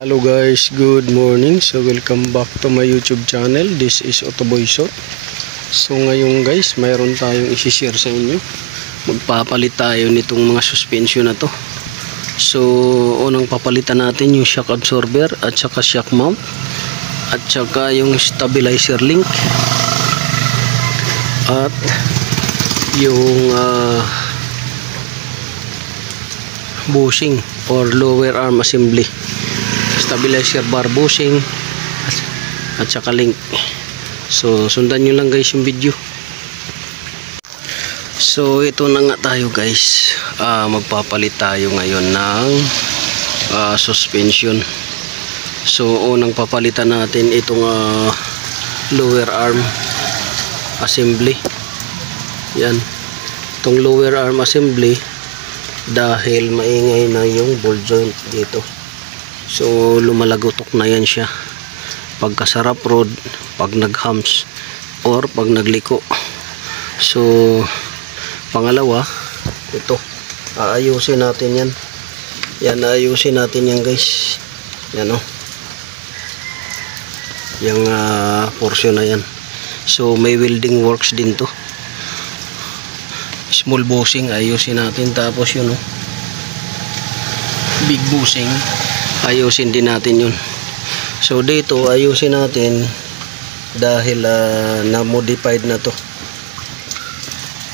Hello guys, good morning. So welcome back to my YouTube channel. This is Otoboy Shot. So ngayon guys, mayroon tayong isi-share sa inyo. Magpapalit tayo nitong mga suspension na to. So unang papalitan natin yung shock absorber at saka shock mount at saka yung stabilizer link at yung bushing or lower arm assembly, stabilizer bar bushing at saka link. So sundan nyo lang guys yung video. So ito na nga tayo guys, magpapalit tayo ngayon ng suspension. So unang papalitan natin itong lower arm assembly. Yan, itong lower arm assembly dahil maingay na yung ball joint dito. So lumalagotok na yan siya pagkasarap road, pag naghams or pag nagliko. So pangalawa, ito aayusin natin yan. Yan, aayusin natin yan guys. Yan o, yung portion na yan. So may welding works din to, small bushing ayusin natin, tapos yun big bushing ayusin din natin yun. So dito ayusin natin dahil na modified na to.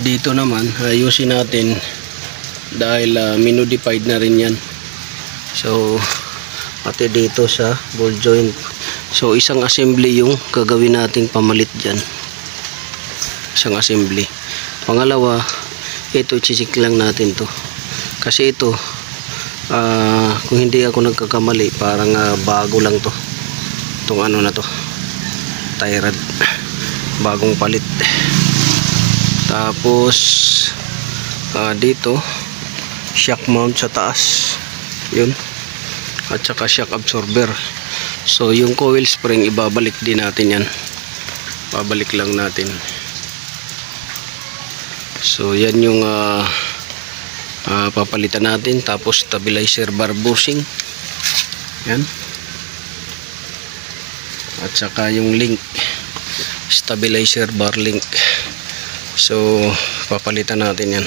Dito naman ayusin natin dahil minodified na rin yan. So pati dito sa ball joint. So isang assembly yung gagawin nating pamalit dyan, isang assembly. Pangalawa, ito i-check lang natin to kasi ito kung hindi ako nagkakamali parang bago lang to, itong ano na to, tie rod, bagong palit. Tapos dito shock mount sa taas yun, at saka shock absorber. So yung coil spring ibabalik din natin yan, babalik lang natin. So yan yung papalitan natin. Tapos stabilizer bar bushing yan, at saka yung link, stabilizer bar link. So papalitan natin yan,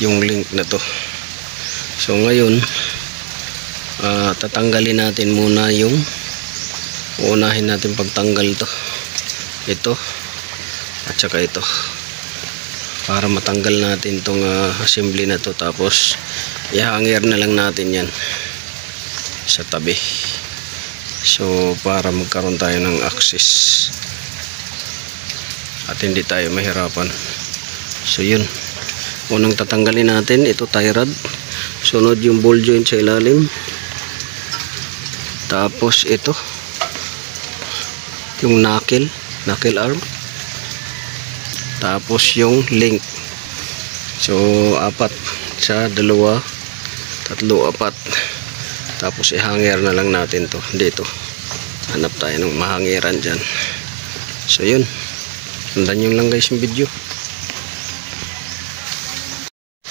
yung link na to. So ngayon tatanggalin natin muna yung, unahin natin pagtanggal to, ito at saka ito, para matanggal natin tong assembly na to. Tapos i-hanger na lang natin yan sa tabi, so para magkaroon tayo ng access at hindi tayo mahirapan. So yun, unang tatanggalin natin ito, tie rod, sunod yung ball joint sa ilalim, tapos ito yung knuckle arm, tapos yung link. So apat sa dalawa, tatlo, apat. Tapos i-hanger na lang natin to dito, hanap tayo ng mahangiran dyan. So yun, sundan nyo lang guys yung video.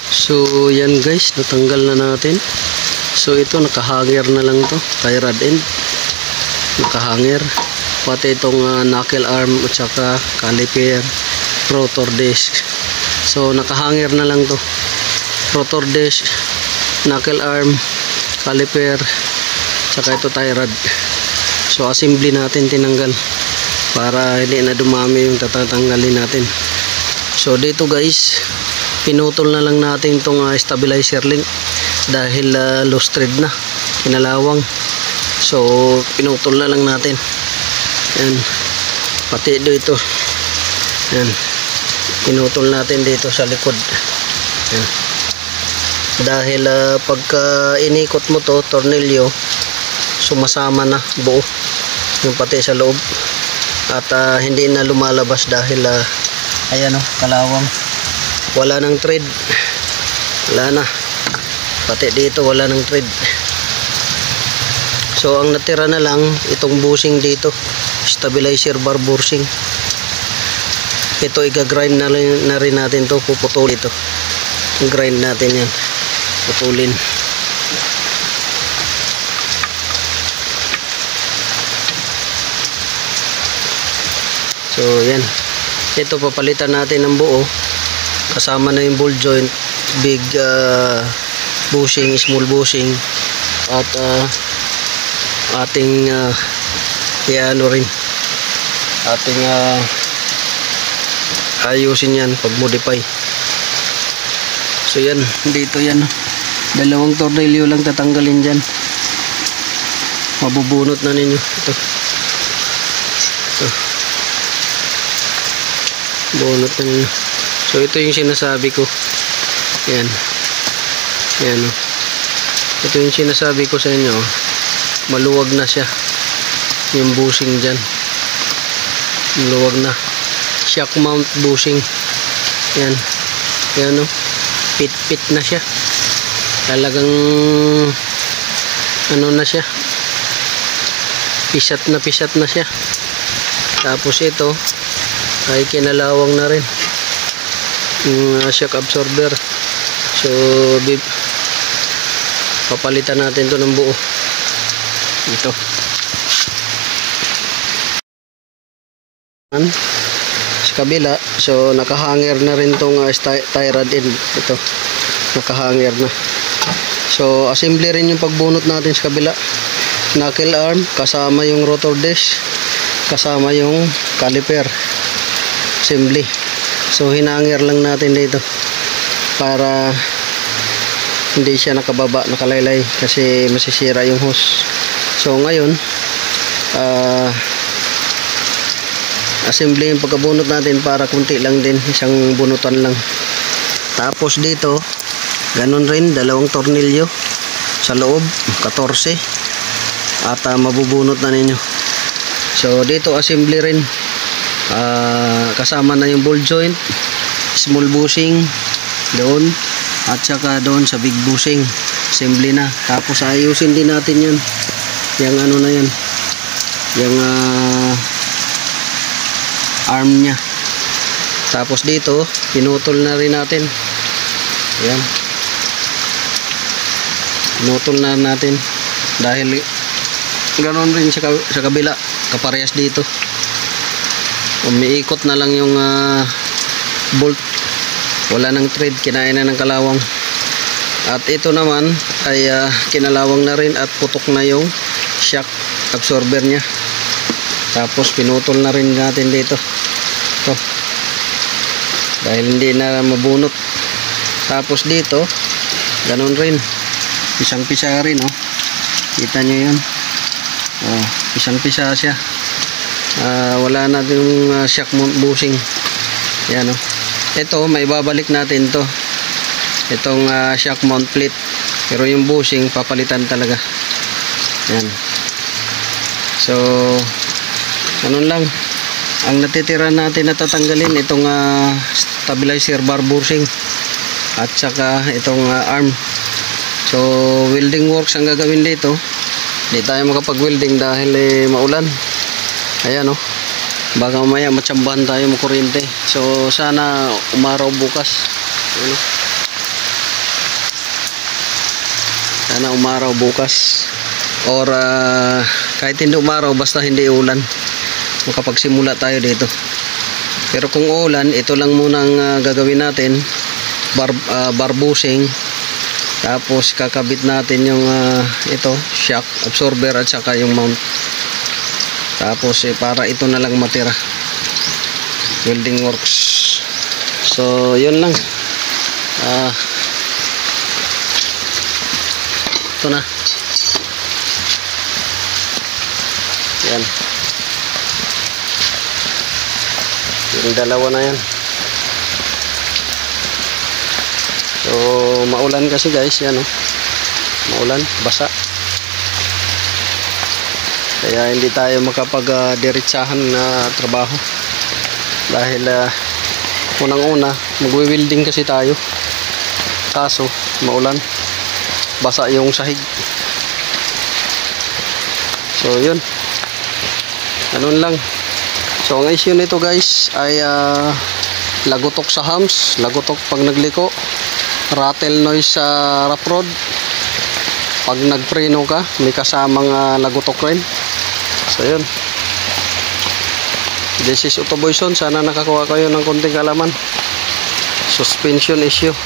So yan guys, natanggal na natin. So ito nakahanger na lang to, tie rod end nakahanger, pati itong knuckle arm at saka caliper, rotor disc. So nakahanger na lang to, rotor disc, knuckle arm, caliper, saka ito tie rod. So assembly natin tinanggal para hindi na dumami yung tatatanggalin natin. So dito guys, pinutol na lang natin itong stabilizer link dahil loose thread na, pinalawang. So pinutol na lang natin yan, pati dito yan, pinutol natin dito sa likod yan. Dahil pagka inikot mo to tornilyo, sumasama na buo yung pati sa loob at hindi na lumalabas dahil ayan kalawang, wala nang thread, wala na, pati dito wala nang thread. So ang natira na lang itong bushing dito, stabilizer bar bushing. Ito i-grind na rin natin to, puputulin ito, grind natin yan, putulin. So yan, ito papalitan natin ng buo, kasama na yung ball joint, big bushing, small bushing, at ating ano rin, ating ayusin yan pag modify. So yan, dito yan, dalawang tornilyo lang tatanggalin dyan, mabubunot na ninyo ito. Bunot na ninyo. So ito yung sinasabi ko, yan yan, ito yung sinasabi ko sa inyo, maluwag na siya yung bushing dyan, maluwag na, shock mount bushing, yan yan, pit na siya, talagang ano na siya, pisat na siya. Tapos ito ay kinalawang na rin yung shock absorber. So papalitan natin to ng buo ito. Sa kabila, so nakahanger na rin tong tie rod end, ito nakahanger na. So assembly rin yung pagbunot natin sa kabila, knuckle arm kasama yung rotor dish, kasama yung caliper, assembly. So hinanger lang natin dito para hindi siya nakababa, nakalaylay, kasi masisira yung hose. So ngayon assembly yung pagkabunot natin para kunti lang din, isang bunutan lang. Tapos dito ganun rin, dalawang tornilyo sa loob, 14, at mabubunot na ninyo. So dito assembly rin, kasama na yung ball joint, small bushing doon, at saka doon sa big bushing, assembly na. Tapos ayusin din natin yun, yung ano na yan, yung arm nya. Tapos dito pinutol na rin natin, ayan, pinutol na natin dahil ganoon rin sa kabila, kaparehas dito, umiikot na lang yung bolt, wala nang thread, kinain na ng kalawang. At ito naman ay kinalawang na rin at putok na yung shock absorber nya. Tapos pinutol na rin natin dito ito, dahil hindi na mabunot. Tapos dito ganun rin, pisang pisa rin, kita nyo yun, pisang pisa siya, wala na yung shock mount bushing, yan. Ito may babalik natin to, itong shock mount plate, pero yung bushing papalitan talaga, yan. So ganun lang. Ang natitira natin na tatanggalin, itong stabilizer bar bushing at saka itong arm. So welding works ang gagawin dito. Hindi tayo makapag welding dahil maulan, ayan, baka mamaya matsambahan tayo makuryente. So sana umaraw bukas, sana umaraw bukas, or kahit hindi umaraw, basta hindi ulan, makapagsimula tayo dito. Pero kung ulan, ito lang munang gagawin natin, bar bushing, tapos kakabit natin yung ito, shock absorber at saka yung mount. Tapos para ito na lang matira, welding works. So yun lang, ito na, yan, yung dalawa na yan. So maulan kasi guys, yan, maulan, basa, kaya hindi tayo makapag diretsahan na trabaho dahil unang-una magwi-welding kasi tayo, kaso maulan, basa yung sahig. So yun, ganun lang. So ang issue nito guys ay lagutok sa hams, lagutok pag nagliko, rattle noise sa rough road, pag nagpreno ka may kasamang lagutok rin. So yun, This is Autoboyson. Sana nakakuha kayo ng konting kalaman. Suspension issue.